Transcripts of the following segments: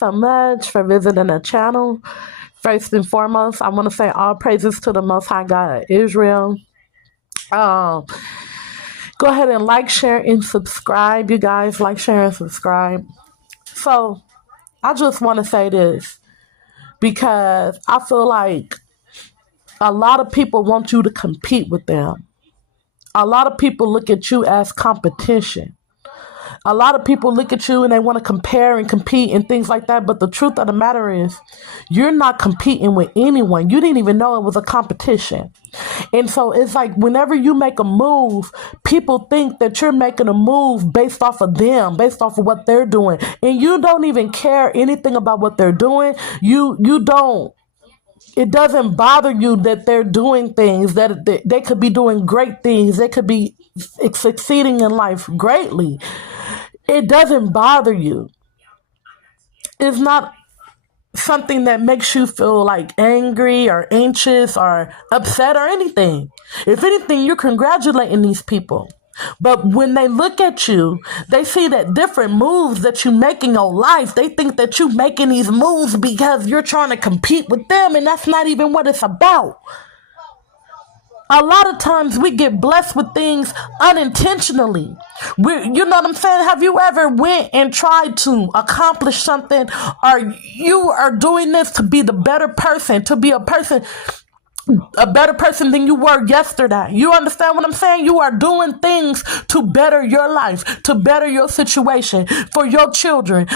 So much for visiting the channel. First and foremost, I want to say all praises to the Most High God of Israel. Go ahead and like, share, and subscribe. You guys, like, share, and subscribe. So I just want to say this because I feel like a lot of people want you to compete with them. A lot of people look at you as competition. A lot of people look at you and they want to compare and compete and things like that. But the truth of the matter is, you're not competing with anyone. You didn't even know it was a competition. And so it's like whenever you make a move, people think that you're making a move based off of them, based off of what they're doing. And you don't even care anything about what they're doing. You don't. It doesn't bother you that they're doing things, that they could be doing great things. They could be succeeding in life greatly. It doesn't bother you. It's not something that makes you feel like angry or anxious or upset or anything. If anything, you're congratulating these people. But when they look at you, they see that different moves that you make in your life, they think that you're making these moves because you're trying to compete with them, and that's not even what it's about. A lot of times we get blessed with things unintentionally. You know what I'm saying? Have you ever went and tried to accomplish something, or you are doing this to be the better person, to be a better person than you were yesterday? You understand what I'm saying? You are doing things to better your life, to better your situation, for your children,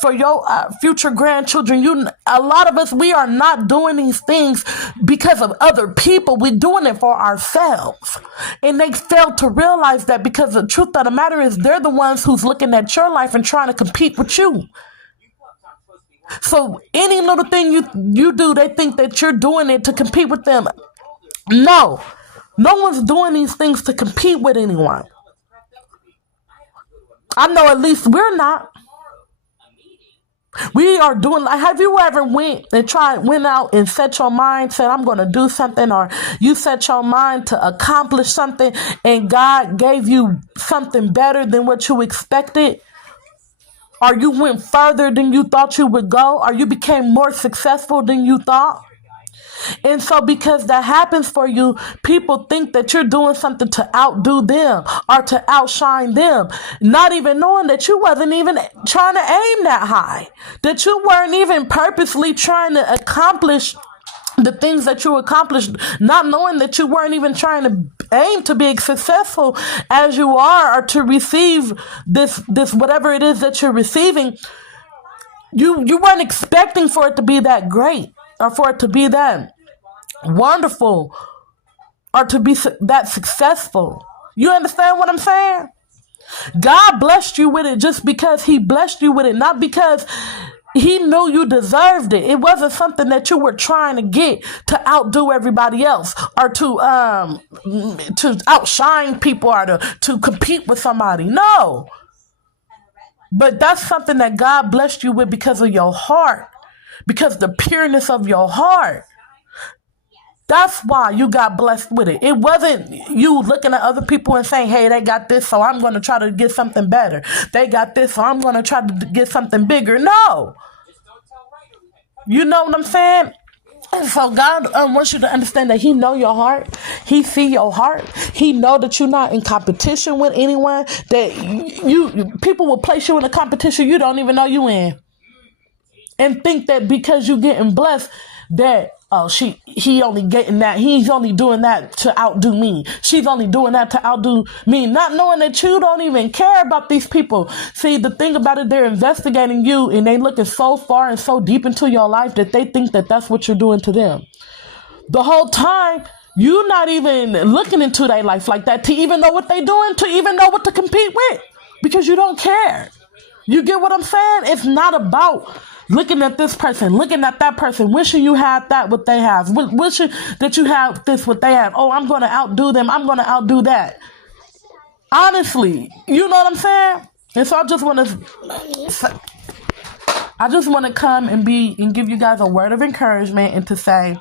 for your future grandchildren. A lot of us, we are not doing these things because of other people. We're doing it for ourselves. And they fail to realize that, because the truth of the matter is, they're the ones who's looking at your life and trying to compete with you. So any little thing you do, they think that you're doing it to compete with them. No one's doing these things to compete with anyone. I know at least we're not. We are doing, like, have you ever went out and set your mind, said, I'm going to do something, or you set your mind to accomplish something and God gave you something better than what you expected? Or you went further than you thought you would go, or you became more successful than you thought? And so because that happens for you, people think that you're doing something to outdo them or to outshine them, not even knowing that you wasn't even trying to aim that high, that you weren't even purposely trying to accomplish the things that you accomplished, not knowing that you weren't even trying to aim to be successful as you are, or to receive this whatever it is that you're receiving. You weren't expecting for it to be that great, or for it to be that wonderful, or to be that successful. You understand what I'm saying? God blessed you with it just because he blessed you with it, not because he knew you deserved it. It wasn't something that you were trying to get to outdo everybody else, or to outshine people, or to compete with somebody. No. But that's something that God blessed you with because of your heart, because the pureness of your heart. That's why you got blessed with it. It wasn't you looking at other people and saying, hey, they got this, so I'm going to try to get something better. They got this, so I'm going to try to get something bigger. No. You know what I'm saying? And so God wants you to understand that he know your heart. He see your heart. He know that you're not in competition with anyone. That people will place you in a competition you don't even know you in. And think that because you getting blessed, that he only getting that, he's only doing that to outdo me. She's only doing that to outdo me, not knowing that you don't even care about these people. See, the thing about it, they're investigating you, and they looking so far and so deep into your life that they think that that's what you're doing to them. The whole time, you're not even looking into their life like that to even know what they're doing, to even know what to compete with, because you don't care. You get what I'm saying? It's not about looking at this person, looking at that person, wishing you had that what they have, wishing that you have this what they have. Oh, I'm going to outdo them. I'm going to outdo that. Honestly, you know what I'm saying? And so I just want to come and give you guys a word of encouragement, and to say,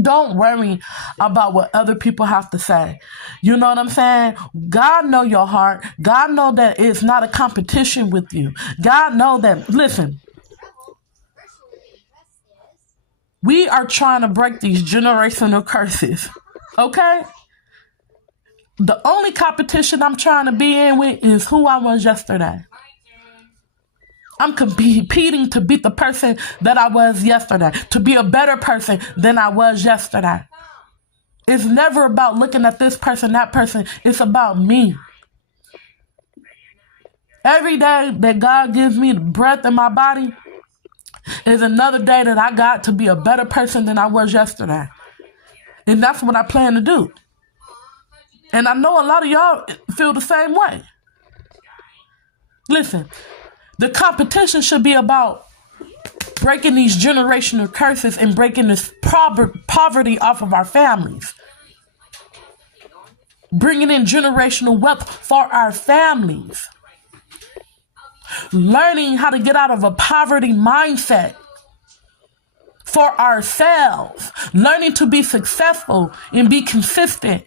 don't worry about what other people have to say. You know what I'm saying? God know your heart. God know that it's not a competition with you. God know that, listen, We are trying to break these generational curses. Okay? The only competition I'm trying to be in with is who I was yesterday. I'm competing to beat the person that I was yesterday, to be a better person than I was yesterday. It's never about looking at this person, that person. It's about me. Every day that God gives me the breath in my body is another day that I got to be a better person than I was yesterday. And that's what I plan to do. And I know a lot of y'all feel the same way. Listen, the competition should be about breaking these generational curses and breaking this poverty off of our families. Bringing in generational wealth for our families. Learning how to get out of a poverty mindset for ourselves. Learning to be successful and be consistent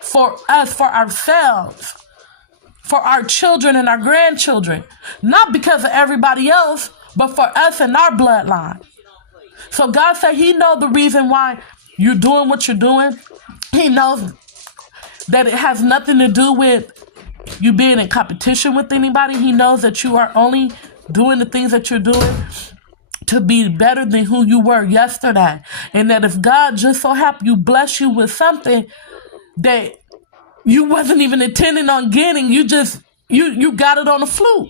for us, for ourselves, for our children and our grandchildren. Not because of everybody else, but for us and our bloodline. So God said He knows the reason why you're doing what you're doing. He knows that it has nothing to do with you being in competition with anybody. He knows that you are only doing the things that you're doing to be better than who you were yesterday. And that if God just so happened you bless you with something that you wasn't even intending on getting, you got it on the fluke.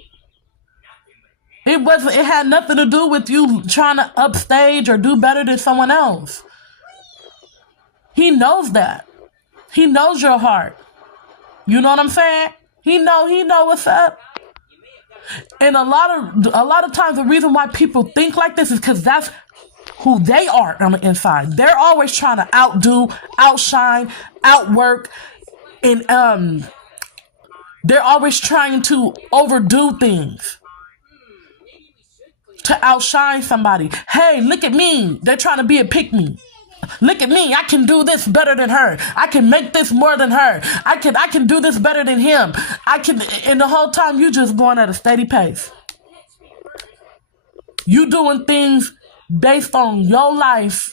It had nothing to do with you trying to upstage or do better than someone else. He knows that. He knows your heart. You know what I'm saying? He know what's up. And a lot of times the reason why people think like this is because that's who they are on the inside. They're always trying to outdo, outshine, outwork, and they're always trying to overdo things to outshine somebody. Hey, look at me. They're trying to be a pick-me. Look at me. I can do this better than her. I can make this more than her. I can do this better than him. And the whole time you just going at a steady pace. You doing things based on your life,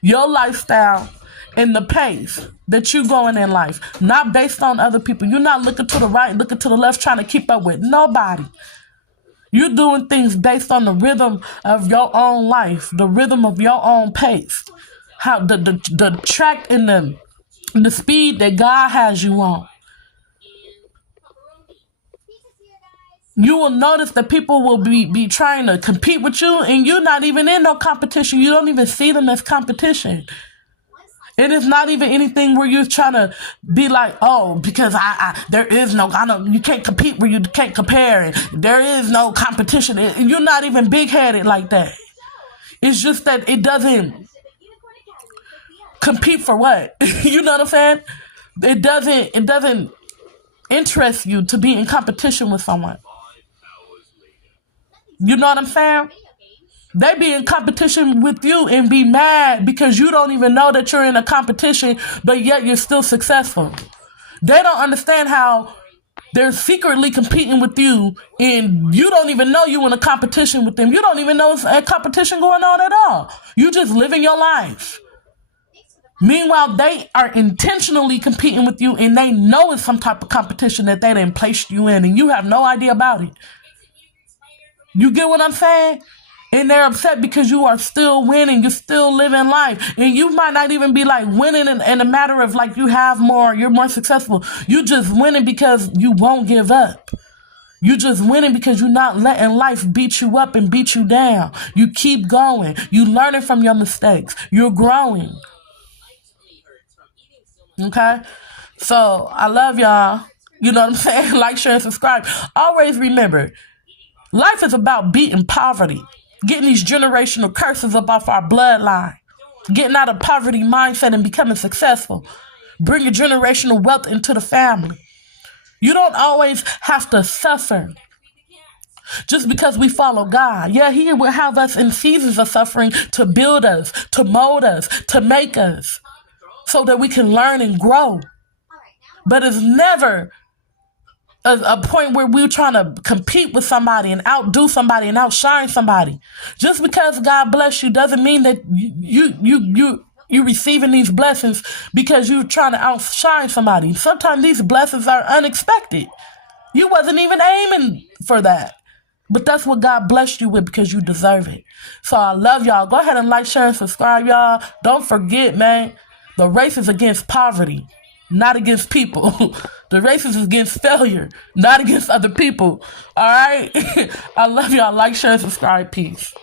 your lifestyle, and the pace that you going in life. Not based on other people. You're not looking to the right, looking to the left, trying to keep up with nobody. You're doing things based on the rhythm of your own life, the rhythm of your own pace. How the track and the speed that God has you on. You will notice that people will be trying to compete with you, and you're not even in no competition. You don't even see them as competition. It is not even anything where you're trying to be like, oh, because there is no, you can't compete where you can't compare, and there is no competition. You're not even big-headed like that. It's just that it doesn't compete for what? You know what I'm saying? It doesn't interest you to be in competition with someone. You know what I'm saying? They be in competition with you and be mad because you don't even know that you're in a competition, but yet you're still successful. They don't understand how they're secretly competing with you and you don't even know you in a competition with them. You don't even know it's a competition going on at all. You just living your life. Meanwhile, they are intentionally competing with you and they know it's some type of competition that they didn't place you in and you have no idea about it. You get what I'm saying? And they're upset because you are still winning. You're still living life. And you might not even be like winning in a matter of like you have more, you're more successful. You just winning because you won't give up. You just winning because you're not letting life beat you up and beat you down. You keep going. You learning from your mistakes. You're growing. Okay? So I love y'all. You know what I'm saying? Like, share, and subscribe. Always remember, life is about beating poverty. Getting these generational curses up off our bloodline. Getting out of poverty mindset and becoming successful. Bringing generational wealth into the family. You don't always have to suffer just because we follow God. Yeah, He will have us in seasons of suffering to build us, to mold us, to make us, so that we can learn and grow. But it's never a point where we're trying to compete with somebody and outdo somebody and outshine somebody. Just because God bless you doesn't mean that you receiving these blessings because you're trying to outshine somebody. Sometimes these blessings are unexpected. You wasn't even aiming for that. But that's what God blessed you with because you deserve it. So I love y'all. Go ahead and like, share, and subscribe, y'all. Don't forget, man, the race is against poverty, not against people. The race is against failure, not against other people. All right? I love y'all. Like, share, and subscribe. Peace.